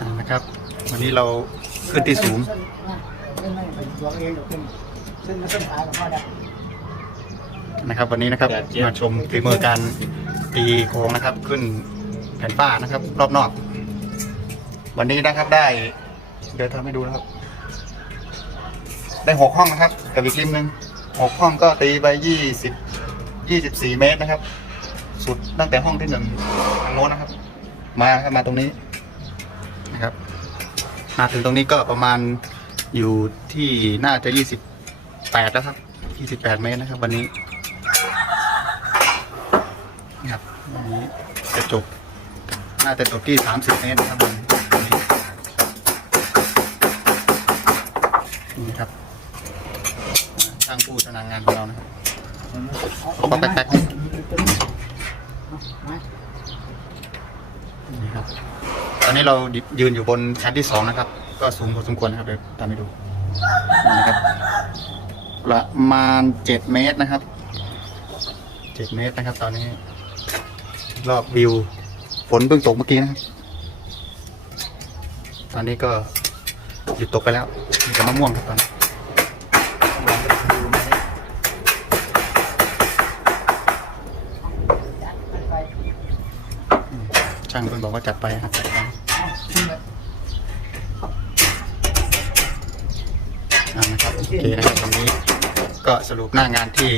อ่านะครับ วันนี้เราขึ้นที่สูงไม่ไม่เป็นตัวเองเดี๋ยวขึ้นเส้นเส้นขากับพ่อได้นะครับ วันนี้นะครับมาชมฝีมือการตีโค้งนะครับ ขึ้นแผ่นป้านะครับ รอบนอก วันนี้นะครับได้ เดี๋ยวทำให้ดูนะครับ ได้หกห้องนะครับ กับอีกริมหนึ่งหกห้องก็ตีไปยี่สิบยี่สิบสี่เมตรนะครับ สุดตั้งแต่ห้องที่หนึ่งทางโน้นนะครับ มาครับมาตรงนี้ นะครับ มาถึงตรงนี้ก็ประมาณอยู่ที่น่าจะยี่สิบแปดแล้วครับยี่สิบแปดเมตรนะครับ วันนี้นะครับวันนี้จะจบ น่าจะจบที่สามสิบเมตรนะครับวันนี้นี่ครับช่างผู้ชำนาญงานของเรานะครับขอแป๊กๆนี่ครับ ตอนนี้เรายืนอยู่บนชั้นที่สองนะครับ ก็สูงพอสมควรนะครับเดี๋ยวตามไปดูนะครับ ประมาณเจ็ดเมตรนะครับเจ็ดเมตรนะครับ ตอนนี้ รอบวิวฝนเพิ่งตกเมื่อกี้นะครับ ตอนนี้ก็หยุดตกไปแล้วมีแต่มะม่วงครับตอนนี้ ช่างเพิ่งบอกว่าจัดไปครับจัดไปอ่านะครับโอเคนะครับวันนี้ก็สรุปหน้างานที่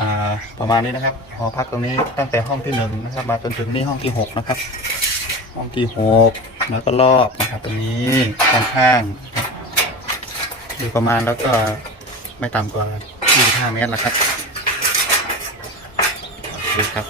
อ่าประมาณนี้นะครับหอพักตรงนี้ตั้งแต่ห้องที่หนึ่งนะครับ มาจนถึงนี่ห้องที่หกนะครับ ห้องที่หกแล้วก็รอบนะครับ ตรงนี้ข้างๆอยู่ประมาณแล้วก็ไม่ต่ำกว่า25เมตรแล้วครับโอเคครับ